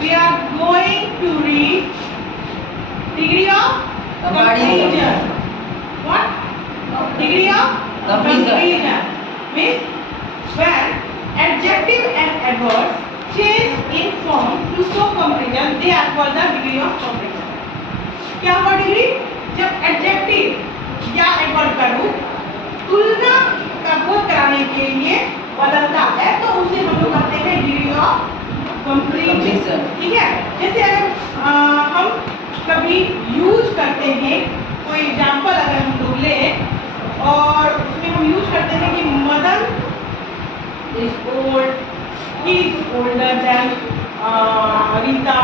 we are going to read degree of completion. What? Degree of completion means when adjective and adverbs change in form to show completion, they are called the degree of completion. क्या हुआ degree? जब adjective या adverb का रूप तुलना का बोध कराने के लिए बदलता है तो उसे हम लोग कहते हैं डिग्री ऑफ कंप्लीशन। ठीक है, जैसे अगर हम कभी यूज करते हैं, कोई एग्जांपल अगर हम लोग ले और उसमें हम यूज करते हैं कि Madan is old, he is older than Rita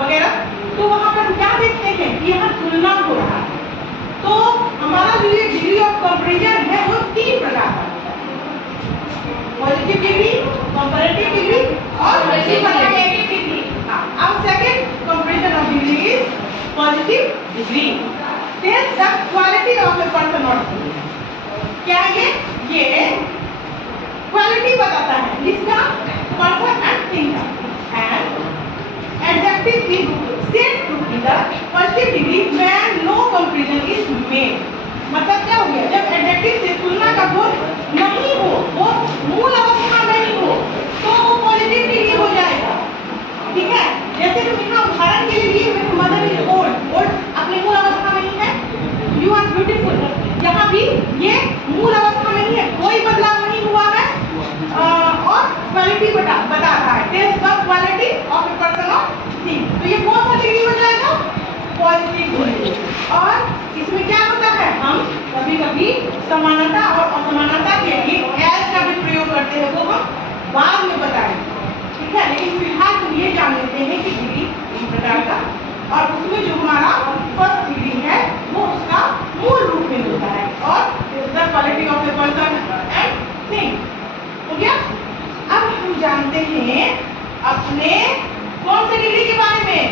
वगैरह, तो वहाँ पर क्या देखते हैं कि यहाँ तुलना हो रहा है। तो हमारा जो ये डिग्री ऑफ कंपैरिजन है वो 3 प्रकार का होता है, पॉजिटिव डिग्री, कंपैरेटिव डिग्री और नेगेटिव डिग्री। अब second comparison of degree is positive degree, tells the quality of a person और थिंग। क्या है ये? क्वालिटी बताता है किसका? पर्सन एंड थिंग का। And adjective is said to be the positive degree when no comparison is made। मतलब क्या हो गया? जब एडजेक्टिव से तुलना का बोध नहीं हो, वो मूल अवस्था नहीं हो, तो वो पॉजिटिव डिग्री हो जाएगा। ठीक है, जैसे तुम यहाँ उदाहरण के लिए मदर इज ओल्ड, ओल्ड अपने मूल अवस्था में नहीं है, यू आर ब्यूटीफुल, यहाँ भी ये मूल अवस्था में नहीं है, कोई बदलाव नहीं हुआ है और क्वालिटी बता रहा है, test the quality of a person और थिंग। तो ये कौन सा डिग्री हो जाएगा? Positive degree. और इसमें क्या होता है? हम कभी-कभी समानता और असमानता के लिए एज का भी प्रयोग करते हैं, वो हम बाद में बताएंगे। ठीक है, लेकिन फिलहाल हम ये जान लेते हैं कि डिग्री 3 प्रकार का, और उसमें जो हमारा फर्स्ट डिग्री है वो उसका मूल रूप में होता है और the quality of a person and thing. हो गया? अब हम जानते हैं अपने कौन से डिग्री के बारे में?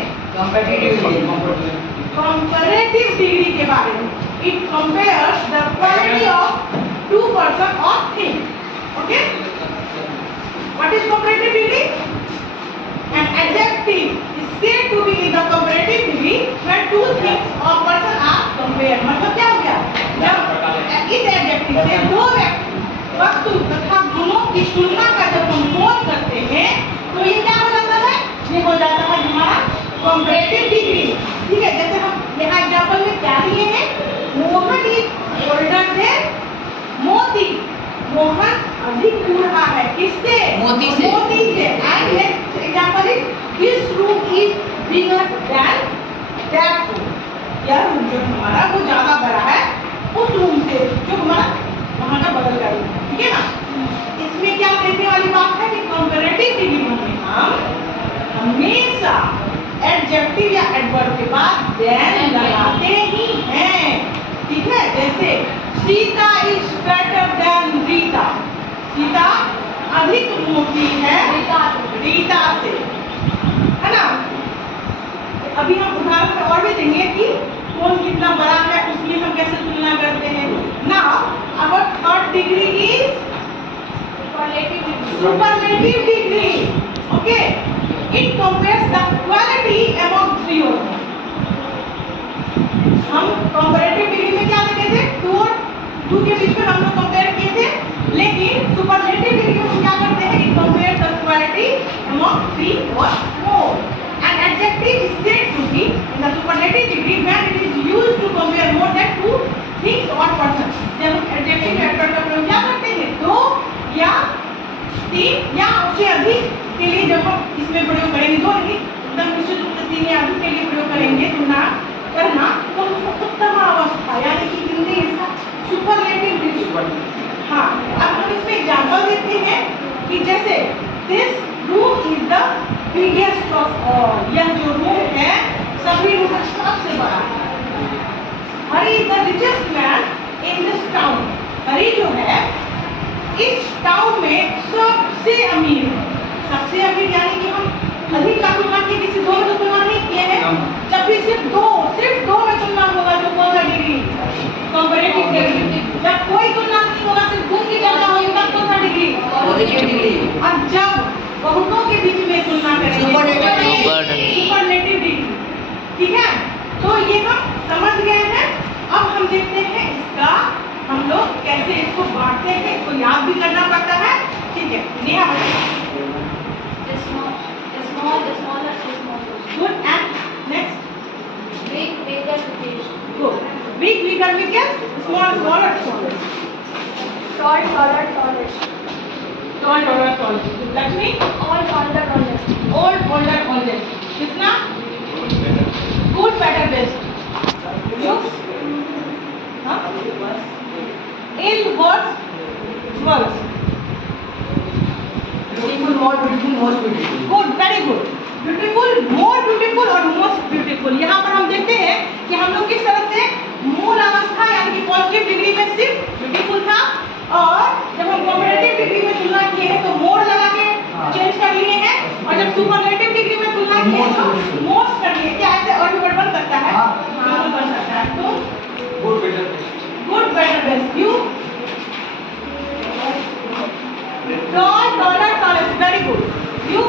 कंपैरेटिव डिग्री के बारे में। It compares the quality of 2 person और thing. Okay, what is comparative degree? An adjective is said to be in the comparative degree when 2 things or person are compared। मतलब क्या हो गया? जब इस एडजेक्टिव से 2 वस्तु तथा गुणों की तुलना का जब हम बोध करते हैं तो ये क्या हो जाता है? ये हो जाता है हमारा कंपैरेटिव डिग्री। ठीक है, जैसे हम यहाँ एग्जांपल में क्या लिए हैं? मोहन इज ओल्डर देन मोती, मोहन अधिक बूढ़ा है किससे? मोती से। मोती से। And next example is this room is bigger than that room, यह रूम जो हमारा वो ज्यादा बड़ा है उस रूम से जो हमारा वहाँ का बदल का रूम है। ठीक है ना? इसमें क्या देखने वाली बात है कि कंपैरेटिव डिग्री में हम हमेशा एडजेक्टिव या एडवर्ब के बाद देन लगाते ही हैं। ठीक है, जैसे Sita is better than Rita, Sita अधिक मोटी है रीता से, है ना? अभी हम उदाहरण और भी देंगे कि कौन कितना बड़ा है, उसमें हम कैसे तुलना करते हैं। Now our third degree is superlative degree. Okay, it compares the quality among 3 और more। हम कंपैरेटिव डिग्री में क्या देते थे? 2 और 2 के बीच में हम लोग कंपेयर किए थे, लेकिन सुपरलेटिव डिग्री में हम क्या करते हैं? It compares the quality among 3 और more। An adjective is said to be in the superlative degree when it is used to compare more than 2 things or persons। जब हम एडजेक्टिव या एडवर्ब का प्रयोग क्या करते हैं? 2 या 3 या उससे अधिक के लिए जब हम इसमें प्रयोग करेंगे, 2 नहीं एकदम निश्चित रूप से 3 या अधिक के लिए प्रयोग करेंगे तुलना करना, तो उसको उत्तम अवस्था यानी कि हिंदी इसका सुपरलेटिव डिग्री। हाँ, अब हम इसमें एग्जांपल देखते हैं कि जैसे this room is the biggest of all, यह जो रूम है सभी रूम में सबसे बड़ा है। Hari is the richest man in this town, Hari जो है इस टाउन में सबसे अमीर है। सबसे अमीर यानी कि हम अधिक का तुलना की किसी 2 में तुलना नहीं किए हैं, जब भी सिर्फ 2 में तुलना होगा तो कौन सा डिग्री? Comparative degree. जब कोई तुलना नहीं होगा, सिर्फ 2 की चर्चा होगी तब कौन सा डिग्री? Positive degree. और जब बहुतों के बीच में तुलना करेंगे क्या होगा? The smallest is smallest. Good. And next. Big, bigger, biggest. Good. Big, bigger, biggest. Small, smaller, smallest. Tall, taller, tallest. Tall, taller, tallest. Lakshmi. Old, older, oldest. Old, older, oldest. Krishna. Good, better, best. You? Huh? In what words? Beautiful, more beautiful, most beautiful. Good, very good. Beautiful, more beautiful और most beautiful. यहाँ पर हम देखते हैं कि हम लोग किस तरह से मूल अवस्था यानी कि पॉजिटिव डिग्री में सिर्फ ब्यूटीफुल था और जब हम कॉम्पैरेटिव डिग्री में तुलना किए हैं तो मोर लगा के चेंज कर लिए हैं और जब सुपरलेटिव डिग्री में तुलना किए हैं तो मोस्ट कर लिए. क्या ऐसे और भी वर्ड बन सकता है? बिल्कुल बन सकता है. तो Good, better, best. Good, better, best. You? Tall, taller, tallest. Very good. You?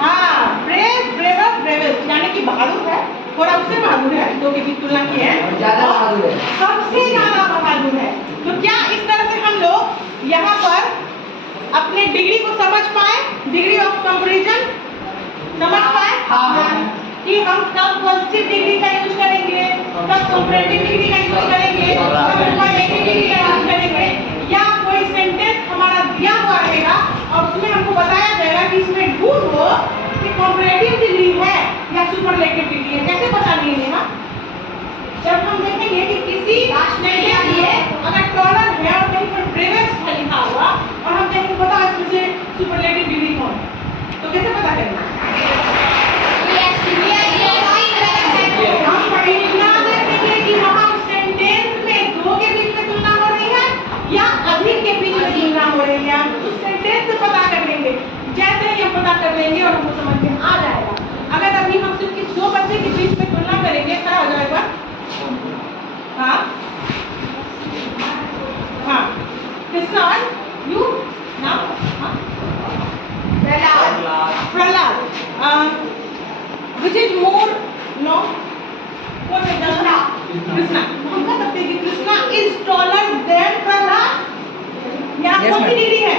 हाँ, ब्रेव, ब्रेवर, ब्रेवेस्ट यानी कि बहादुर है, थोड़ा उससे बहादुर है, दो के बीच तुलना की है, और ज्यादा बहादुर है. सबसे ज्यादा बहादुर है. तो क्या इस तरह से हम लोग यहाँ पर अपने डिग्री को समझ पाए, डिग्री ऑफ कंपैरिजन समझ पाए? हाँ. कि हम कब पॉजिटिव डिग्री का यूज करेंगे, कब कंपैरेटिव डिग्री का यूज करेंगे, कब सुपरलेटिव डिग्री का यूज करेंगे, या कोई सेंटेंस हमारा दिया हुआ रहेगा और उसमें हमको बताया जाएगा कि इसमें ढूंढो कि कंपैरेटिव डिग्री है या सुपरलेटिव डिग्री है. कैसे पता नहीं है ना? जब हम देखेंगे कि किसी सेंटेंस में अगर टॉलर है और कहीं पर ब्रेवेस्ट है लिखा हुआ और हम कहेंगे बताओ इसमें से सुपरलेटिव डिग्री कौन है, तो कैसे पता करेंगे? हम इतना देखेंगे कि वहाँ सेंटेंस में दो के बीच में तुलना हो रही है या अधिक के बीच में तुलना हो रही है. हम उस सेंटेंस से पता कर लेंगे. जैसे ही हम पता कर लेंगे और हमको समझ में आ जाएगा. अगर अभी हम सिर्फ किसी दो बच्चे के बीच में तुलना करेंगे क्या हो जाएगा? हाँ हाँ. कृष्णा, यू ना? Prahlad. Which is more? No. What is that? Krishna. हम कह सकते हैं कि Krishna is taller than Prahlad. यहाँ Yes, कौन सी ma'am. डिग्री है?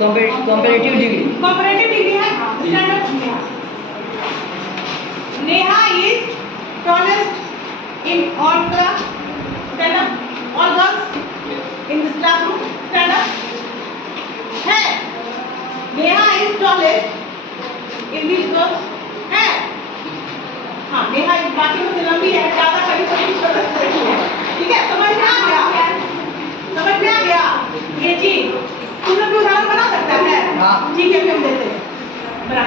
Comparative degree. Comparative डिग्री है. Stand up. Neha is tallest in all class. Stand up. All girls in this classroom. Stand up. है. Neha is tallest in these girls. है. हाँ, नेहा बाकी में से लंबी है, ज्यादा करीब करीब छोटी है. ठीक है, समझ में आ गया? समझ में आ गया? ये चीज तुम लोग भी उदाहरण बना सकता है? हाँ. ठीक है, हम देते हैं. बना.